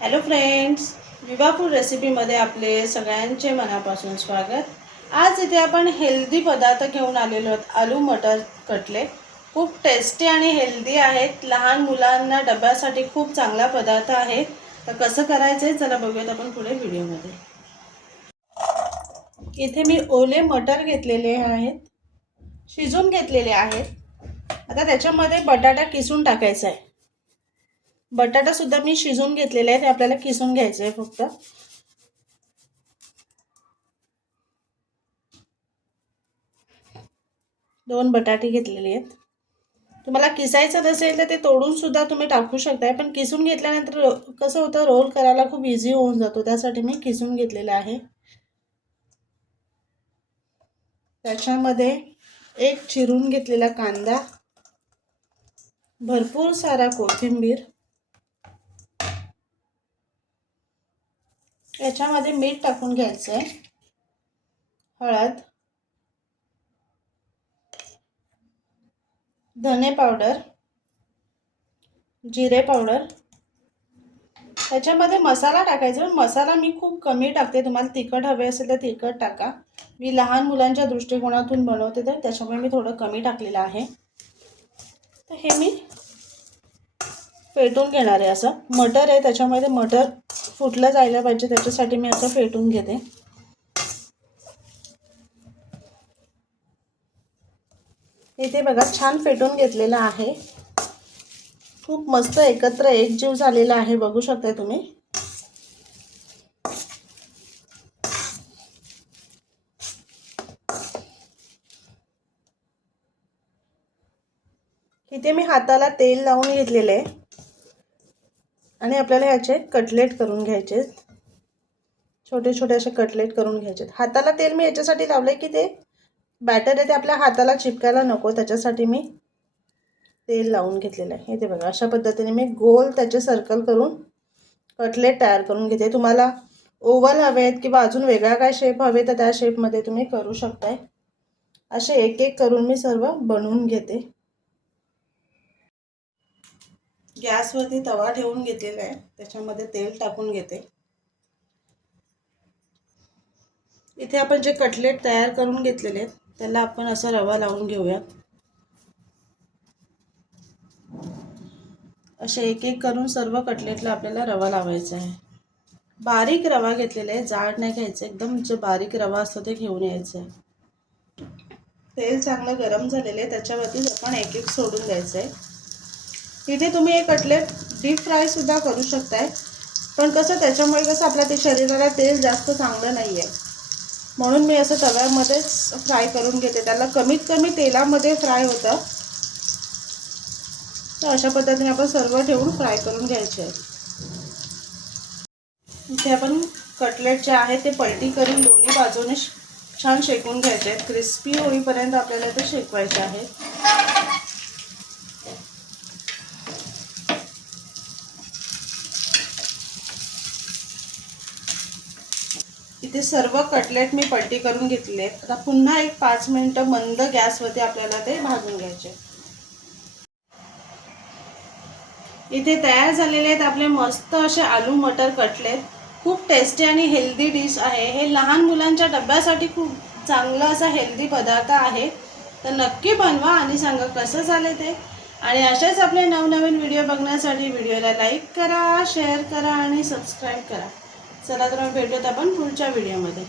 Hello friends विवापूर रेसिपीमध्ये आपले सगळ्यांचे मनापासून स्वागत. आज इथे आपण हेल्दी पदार्थ घेऊन आलेलो आहोत आलू मटर कटले. खूप टेस्टी आणि हेल्दी आहेत. लहान मुलांना डब्यासाठी खूप चांगला पदार्थ आहे. तर कसं करायचं आहे चला बघूयात आपण पुढे व्हिडिओमध्ये इथे मी ओले मटर घेतलेले आहेत. शिजून घेतलेले आहेत. आता त्याच्यामध्ये बटाटा किसून टाकायचा आहे. बटाटा सुद्धा मी शिजून घेतलेले आहे ते आपल्याला किसून घ्यायचं आहे फक्त. दोन बटाटे घेतलेले आहेत. तुम्हाला किसायचं नसेल तर ते तोडून सुद्धा तुम्ही टाकू शकताय पण किसून घेतल्यानंतर कसं होतं रोल करायला खूप इझी होऊन जातो त्यासाठी मी किसून घेतलेलं आहे. त्याच्यामध्ये एक चिरून घेतलेला कांदा भरपूर सारा कोथिंबीर याच्यामध्ये मीठ टाकून घ्यायचं आहे हळद. धने पावडर. जिरे पावडर. त्याच्यामध्ये मसाला टाकायचा मसाला मी खूप कमी टाकते. तुम्हाला तिखट हवे असेल तर तिखट टाका. मी लहान मुलांच्या दृष्टिकोनातून बनवते तर त्याच्यामुळे मी थोडं कमी टाकलेलं आहे. तर हे मी पेटून घेणार आहे असं. मटर आहे त्याच्यामध्ये मटर फुटलं जायला पाहिजे त्याच्यासाठी मी असं फेटून घेते. इथे बघा छान फेटून घेतलेलं आहे. खूप मस्त एकत्र एकजीव झालेला आहे बघू शकता तुम्ही. इथे मी हाताला तेल लावून घेतलेले आहे. आणि आपल्याला ह्याचे कटलेट करून घ्यायचे. छोटे छोटे असे कटलेट करून घ्यायचे. हाताला तेल मी याच्यासाठी लावलं आहे की ते बॅटर आहे ते आपल्या हाताला चिपकायला नको. त्याच्यासाठी मी तेल लावून घेतलेलं आहे. हे ते बघा अशा पद्धतीने मी गोल त्याचे सर्कल करून कटलेट तयार करून घेते. तुम्हाला ओव्हल हवे आहेत किंवा अजून वेगळा काय शेप हवे तर त्या शेपमध्ये तुम्ही करू शकताय. असे एक एक करून मी सर्व बनवून घेते. गॅसवरती तवा ठेवून घेतलेला आहे. त्याच्यामध्ये तेल टाकून घेते. इथे आपण जे कटलेट तयार करून घेतलेले आहेत त्याला आपण असा रवा लावून घेऊयात. असे एक एक करून सर्व कटलेटला आपल्याला रवा लावायचा आहे. बारीक रवा घेतलेला आहे. जाड नाही घ्यायचं. एकदम जो बारीक रवा असतो ते घेऊन यायचं आहे. तेल चांगलं गरम झालेलं आहे. त्याच्यावरतीच आपण एक एक सोडून द्यायचं आहे. तिथे तुम्ही हे कटलेट डीप फ्रायसुद्धा करू शकताय. पण कसं त्याच्यामुळे कसं आपल्या ते शरीराला तेल जास्त चांगलं नाही आहे म्हणून मी असं तव्यामध्येच फ्राय करून घेते. त्याला कमीत कमी तेलामध्ये फ्राय होतं. तर अशा पद्धतीने आपण सर्व ठेवून फ्राय करून घ्यायचे. आहे इथे आपण कटलेट जे आहे ते पलटी करून दोन्ही बाजूने छान शेकून घ्यायचे. आहेत क्रिस्पी होईपर्यंत आपल्याला ते शेकवायचे आहेत इथे सर्व कटलेट मी पलटी करून घेतले. आता पुन्हा एक पाच मिनटं मंद गॅसवरती आपल्याला ते भाजून घ्यायचे. इथे तयार झालेले आहेत आपले मस्त असे आलू मटर कटलेट. खूप टेस्टी आणि हेल्दी डिश आहे. हे लहान मुलांच्या डब्यासाठी खूप चांगला असा हेल्दी पदार्थ आहे. तर नक्की बनवा आणि सांगा कसं झालं ते. आणि असेच आपले नवनवीन व्हिडिओ बघण्यासाठी व्हिडिओला लाईक करा शेअर करा आणि सबस्क्राईब करा. चला तर मग भेटूयात आपण पुढच्या व्हिडिओमध्ये